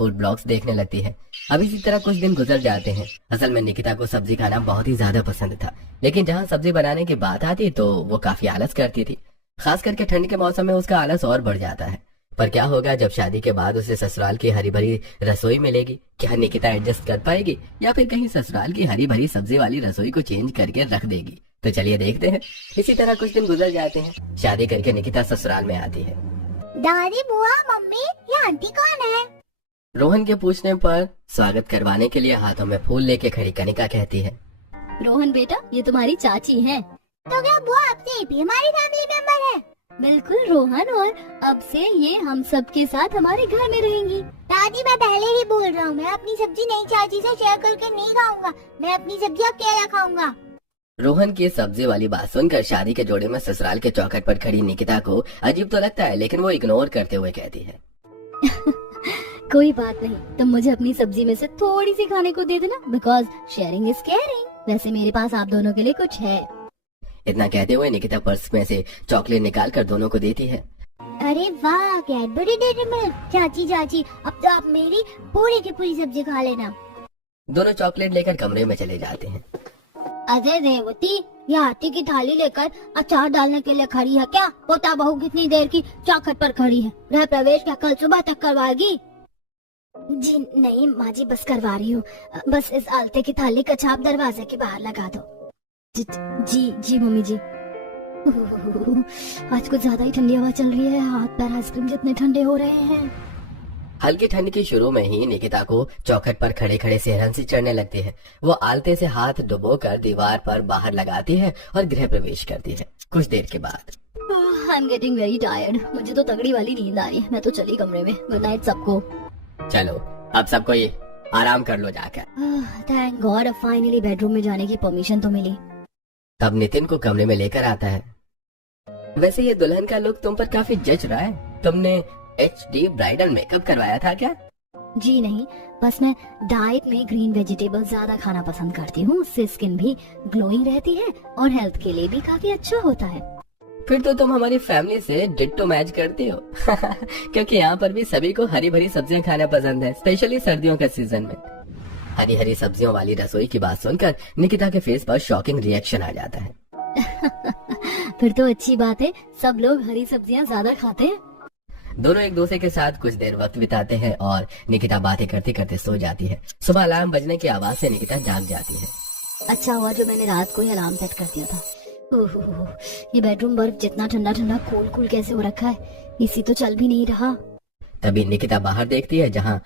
Food blogs देखने लगती है। अब इसी तरह कुछ दिन गुजर जाते हैं। असल में निकिता को सब्जी खाना बहुत ही ज्यादा पसंद था, लेकिन जहाँ सब्जी बनाने की बात आती तो वो काफी आलस करती थी। खास करके ठंड के मौसम में उसका आलस और बढ़ जाता है। पर क्या होगा जब शादी के बाद उसे ससुराल की हरी भरी रसोई मिलेगी? क्या निकिता एडजस्ट कर पाएगी या फिर कहीं ससुराल की हरी भरी सब्जी वाली रसोई को चेंज करके रख देगी? तो चलिए देखते हैं। इसी तरह कुछ दिन गुजर जाते हैं। शादी करके निकिता ससुराल में आती है। दादी, बुआ, मम्मी, ये आंटी कौन है? रोहन के पूछने पर स्वागत करवाने के लिए हाथों में फूल लेके खड़ी कनिका कहती है, रोहन बेटा, ये तुम्हारी चाची है। तो क्या बुआ अब से भी हमारी फैमिली मेंबर है? बिल्कुल रोहन, और अब से ये हम सब के साथ हमारे घर में रहेंगी। दादी, मैं पहले ही बोल रहा हूँ, मैं अपनी सब्जी नई चाची से शेयर करके नहीं खाऊंगा। मैं अपनी सब्जी अकेला खाऊंगा। रोहन की सब्जी वाली बात सुनकर शादी के जोड़े में ससुराल के चौखट पर खड़ी निकिता को अजीब तो लगता है, लेकिन वो इग्नोर करते हुए कहती है, कोई बात नहीं, तुम मुझे अपनी सब्जी में से थोड़ी सी खाने को दे देना, बिकॉज शेयरिंग इज केयरिंग। वैसे मेरे पास आप दोनों के लिए कुछ है। इतना कहते हुए निकिता पर्स में से चॉकलेट निकाल कर दोनों को देती है। अरे वाह, कैडबरी डेयरी मिल्क। चाची चाची, अब तो आप मेरी पूरी की पूरी सब्जी खा लेना। दोनों चॉकलेट लेकर कमरे में चले जाते हैं। अजय रेवती, ये आरती की थाली लेकर अचार डालने के लिए खड़ी है क्या? पोता बहू कितनी देर की चौखट पर खड़ी है। गृह प्रवेश क्या कल सुबह तक करवाएगी? जी नहीं माँ जी, बस करवा रही हूँ। बस इस आलते की थाली का छाप दरवाजे के बाहर लगा दो। जी जी मम्मी जी। आज कुछ ज्यादा ही ठंडी हवा चल रही है, हाथ पैर आइसक्रीम जितने ठंडे हो रहे हैं। हल्की ठंड की शुरू में ही निकिता को चौखट पर खड़े खड़े सिहरन सी चढ़ने लगती है। वो आलते से हाथ डुबोकर दीवार पर बाहर लगाती है और गृह प्रवेश करती है। कुछ देर के बाद I am getting very tired, मुझे तो तगड़ी वाली नींद आ रही है। मैं तो चली कमरे में। गुड नाइट सबको। चलो अब सबको ये आराम कर लो जाकर। थैंक गॉड, अब फाइनली बेडरूम में जाने की परमिशन तो मिली। तब नितिन को कमरे में लेकर आता है। वैसे ये दुल्हन का लुक तुम पर काफी जच रहा है। तुमने HD ब्राइडल मेकअप करवाया था क्या? जी नहीं, बस मैं डाइट में ग्रीन वेजिटेबल ज्यादा खाना पसंद करती हूँ। उससे स्किन भी ग्लोइंग रहती है और हेल्थ के लिए भी काफी अच्छा होता है। फिर तो तुम हमारी फैमिली से डिट्टो मैच करती हो। क्योंकि यहाँ पर भी सभी को हरी भरी सब्जियां खाना पसंद है, स्पेशली सर्दियों के सीजन में। हरी हरी सब्जियों वाली रसोई की बात सुनकर निकिता के फेस पर शॉकिंग रिएक्शन आ जाता है। फिर तो अच्छी बात है, सब लोग हरी सब्जियां ज्यादा खाते हैं। दोनों एक दूसरे के साथ कुछ देर वक्त बिताते हैं और निकिता बातें करते करते सो जाती है। सुबह अलार्म बजने की आवाज से निकिता जाग जाती है। अच्छा हुआ जो मैंने रात को ही अलार्म सेट कर दिया था। ओहो, ये बेडरूम बर्फ जितना ठंडा ठंडा कूल कूल कैसे हो रखा है। एसी तो चल भी नहीं रहा। तभी निकिता बाहर देखती है जहाँ